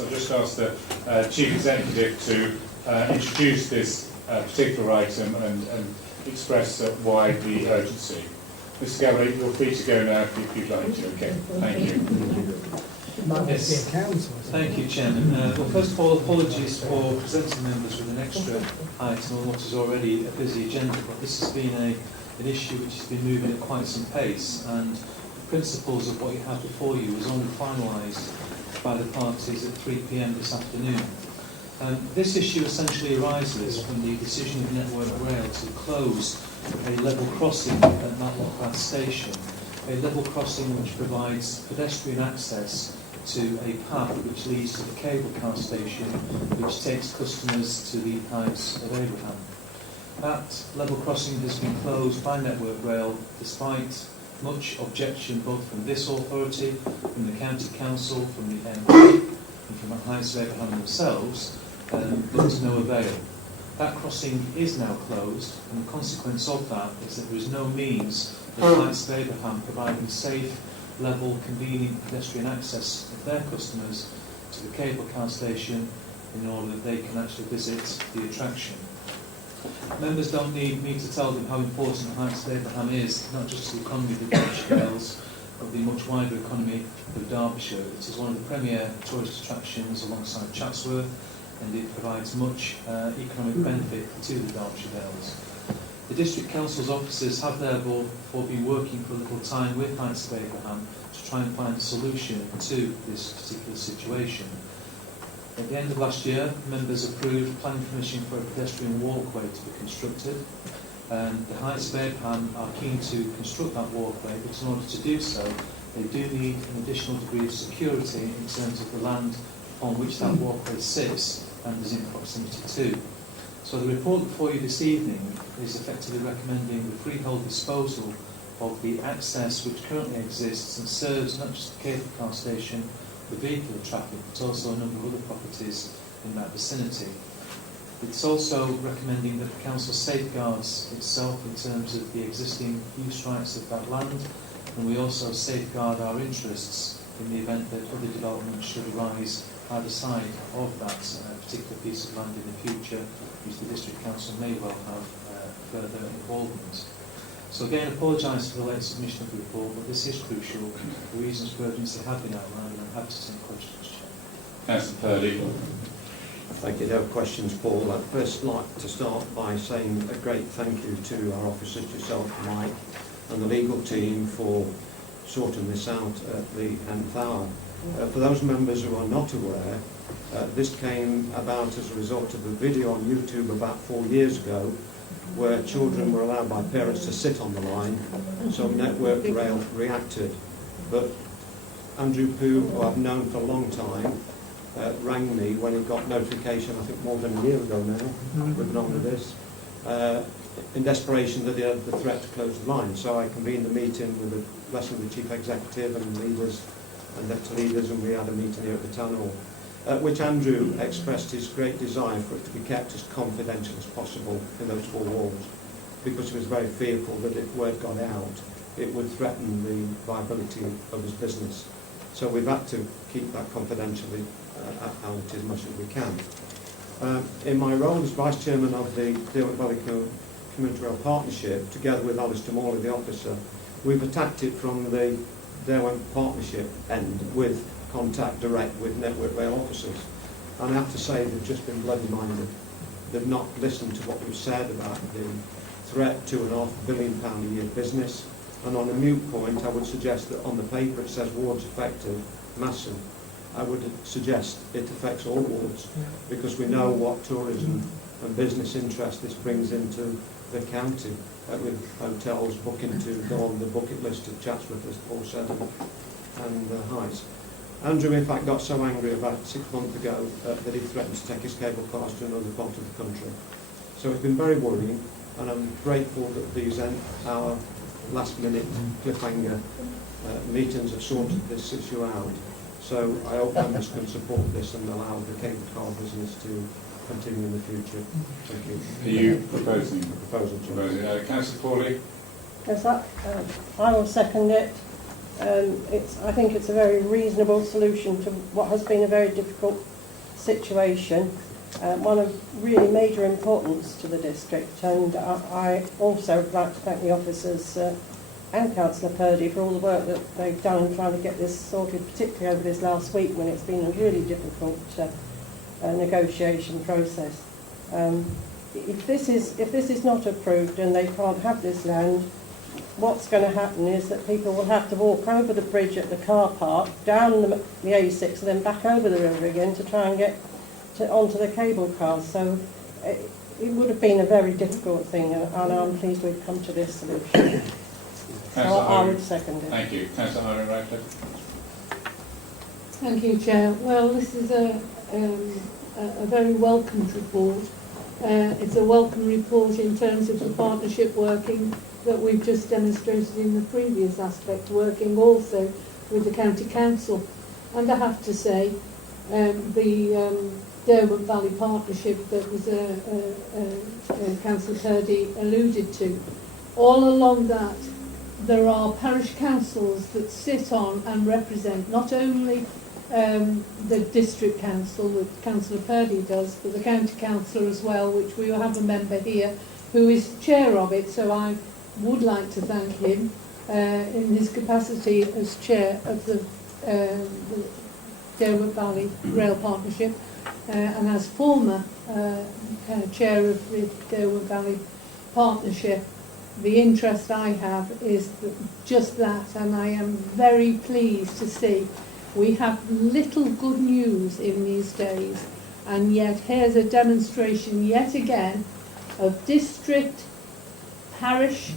I'll just ask the Chief Executive to introduce this particular item and express why the urgency. Mr. Galloway, you're free to go now if you'd like to. Okay, thank you. Yes. Thank you, Chairman. Well, first of all, apologies for presenting members with an extra item on what is already a busy agenda, but this has been an issue which has been moving at quite some pace, and the principles of what you have before you was only finalised by the parties at 3 p.m. this afternoon. This issue essentially arises from the decision of Network Rail to close a level crossing at Matlock Bath station, a level crossing which provides pedestrian access to a path which leads to the cable car station which takes customers to the Heights of Abraham. That level crossing has been closed by Network Rail despite much objection both from this authority, from the County Council, from the MP and from the Heights of Abraham themselves, but to no avail. That crossing is now closed, and the consequence of that is that there is no means of Heights of Abraham providing safe, level, convenient pedestrian access of their customers to the cable car station in order that they can actually visit the attraction. Members don't need me to tell them how important Heights of Abraham is, not just to the economy of the Derbyshire Dales, but the much wider economy of Derbyshire. It is one of the premier tourist attractions alongside Chatsworth, and it provides much economic benefit to the Derbyshire Dales. The District Council's officers have therefore been working for a little time with Heights of Abraham to try and find a solution to this particular situation. At the end of last year, members approved planning permission for a pedestrian walkway to be constructed, and the Heights of Abraham are keen to construct that walkway, but in order to do so, they do need an additional degree of security in terms of the land on which that walkway sits and is in proximity to. So the report before you this evening is effectively recommending the freehold disposal of the access which currently exists and serves not just the cable car station, the vehicular traffic, but also a number of other properties in that vicinity. It's also recommending that the council safeguards itself in terms of the existing use rights of that land, and we also safeguard our interests in the event that other developments should arise either side of that particular piece of land in the future, which the District Council may well have further involvement. So again, I apologise for the late submission of the report, but this is crucial. The reasons for urgency have been outlined, and I'm happy to take questions, Chair. Councillor Purdy. Thank you. No questions, Paul. I'd first like to start by saying a great thank you to our officers, yourself, Mike, and the legal team for sorting this out at the nth hour. For those members who are not aware, this came about as a result of a video on YouTube about 4 years ago where children were allowed by parents to sit on the line, so Network Rail reacted. But Andrew Pooh, who I've known for a long time, rang me when he got notification, I think more than a year ago now, we've been on with this, in desperation that he had the threat to close the line. So I convened a meeting with the blessing of the Chief Executive and leaders and deputy leaders, and we had a meeting here at the Town Hall, which Andrew expressed his great desire for it to be kept as confidential as possible in those four walls, because he was very fearful that if word got out, it would threaten the viability of his business. So we've had to keep that confidentially out as much as we can. In my role as Vice Chairman of the Derwent Valley Community Rail Partnership, together with Alistair Morley, the officer, we've attacked it from the Derwent Partnership end with contact direct with Network Rail officers. And I have to say they've just been bloody-minded. They've not listened to what we've said about the threat to £2.5 billion a year business. And on a mute point, I would suggest that on the paper it says wards affected, massive. I would suggest it affects all wards, because we know what tourism and business interest this brings into the county, with hotels booking to go on the bucket list of Chatsworth, as Paul said, and Heights. Andrew, in fact, got so angry about 6 months ago that he threatened to take his cable cars to another part of the country. So it's been very worrying, and I'm grateful that these our last-minute cliffhanger meetings have sorted this issue out. So I hope members can support this and allow the cable car business to continue in the future. Thank you. Are you proposing? Proposal. Councillor Pawley? Yes, I will second it. I think it's a very reasonable solution to what has been a very difficult situation, one of really major importance to the district, and I also would like to thank the officers and Councillor Purdy for all the work that they've done in trying to get this sorted, particularly over this last week when it's been a really difficult negotiation process. If this is not approved and they can't have this land, what's going to happen is that people will have to walk over the bridge at the car park, down the A6 and then back over the river again to try and get onto the cable cars. So it would have been a very difficult thing, and I'm pleased we've come to this solution. So I would second it. Thank you. Councillor Irene Radcliffe. Thank you, Chair. Well, this is a very welcome report. It's a welcome report in terms of the partnership working that we've just demonstrated in the previous aspect, working also with the County Council. And I have to say, the Derbyshire Valley Partnership that was Councillor Purdy alluded to, all along that there are parish councils that sit on and represent not only the district council that Councillor Purdy does, but the county council as well, which we will have a member here who is chair of it. So I would like to thank him in his capacity as chair of the Derbyshire Valley Rail Partnership, and as former chair of the Derbyshire Valley Partnership. The interest I have is just that, and I am very pleased to see we have little good news in these days, and yet here's a demonstration yet again of district, parish,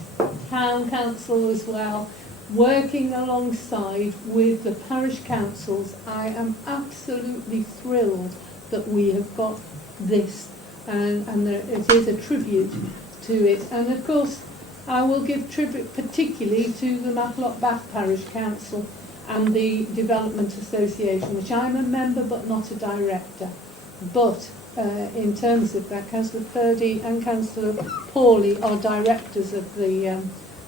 town council as well, working alongside with the parish councils. I am absolutely thrilled that we have got this, and it is a tribute to it. And of course, I will give tribute particularly to the Matlock Bath Parish Council and the Development Association, which I'm a member but not a director. But in terms of that, Councillor Purdy and Councillor Pawley are directors of the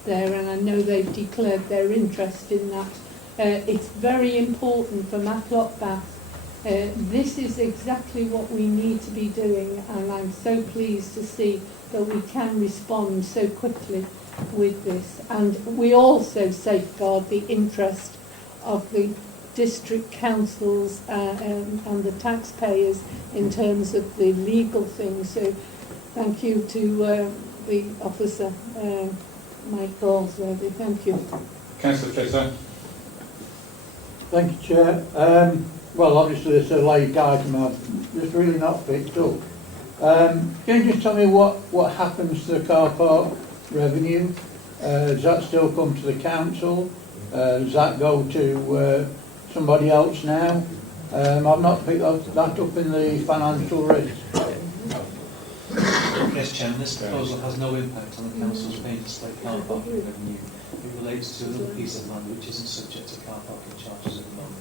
there, and I know they've declared their interest in that. It's very important for Matlock Bath. This is exactly what we need to be doing, and I'm so pleased to see that we can respond so quickly with this. And we also safeguard the interest of the district councils and the taxpayers in terms of the legal things. So thank you to the officer, Michael. Thank you. Councillor Flitter. Thank you, Chair. Well, obviously it's a late item I've just really not picked up. Can you just tell me what happens to the car park revenue? Does that still come to the council? Does that go to somebody else now? I've not picked that up in the financial risk. Yes, Chairman, this proposal has no impact on the council's main display car parking revenue. It relates to another piece of land which isn't subject to car parking charges at the moment.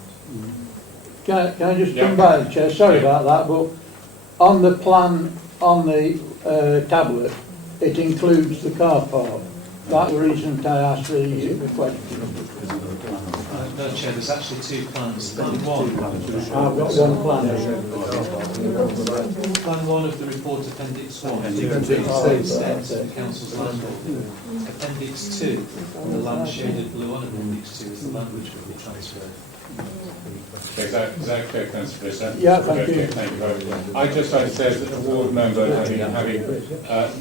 Can I just come back, Chair? Sorry about that, but on the plan on the tablet, it includes the car park. That's the reason I asked the question. No, Chair, there's actually two plans. Plan one. I've got one plan. Plan one of the report, Appendix 1, extends to the council's land holding. Appendix 2, the land shaded blue on Appendix 2, is the land which will be transferred. Is that clear, Councillor Flitter? Yeah, thank you. Thank you very much. I'd just like to say, as a ward member, having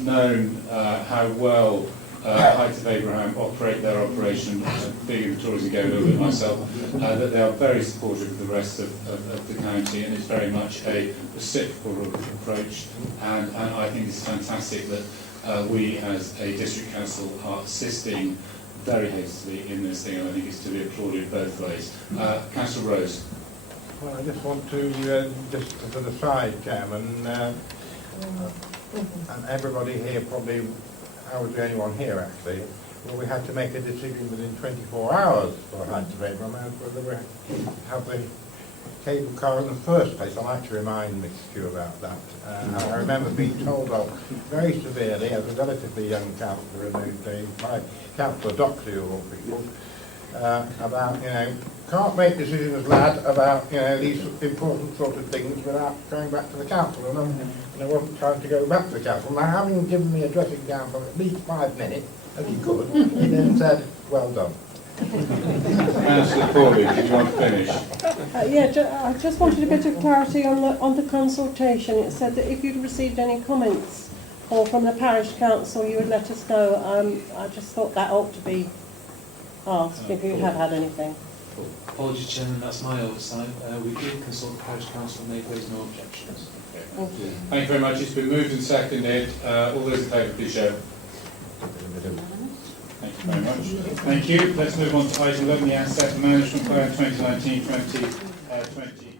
known how well Heights of Abraham operate their operation, being in the tourism game a little bit myself, that they are very supportive of the rest of the county, and it's very much a reciprocal approach, and I think it's fantastic that we as a district council are assisting very hastily in this thing, and I think it's to be applauded both ways. Councillor Rose. Well, I just want to, just to the side, Chairman, and everybody here probably, I was the only one here actually, well, we had to make a decision within 24 hours for Heights of Abraham whether we have the cable car in the first place. I'd like to remind you about that. I remember being told off very severely as a relatively young councillor in those days by Councillor Doxley of all people, about, can't make decisions, lad, about, these important sort of things without going back to the council. And I wasn't trying to go back to the council. Now, having given me a dressing down for at least 5 minutes, as he could, he then said, well done. Councillor Corley, did you want to finish? I just wanted a bit of clarity on the consultation. It said that if you'd received any comments or from the parish council, you would let us know. I just thought that ought to be asked if you had had anything. Apologies, Chairman, that's my oversight. We did consult the parish council and they've raised no objections. Thank you. Thank you very much. It's been moved and seconded. All those in favour, please show. Thank you very much. Thank you. Let's move on to item 11, the Asset Management Plan 2019-2020.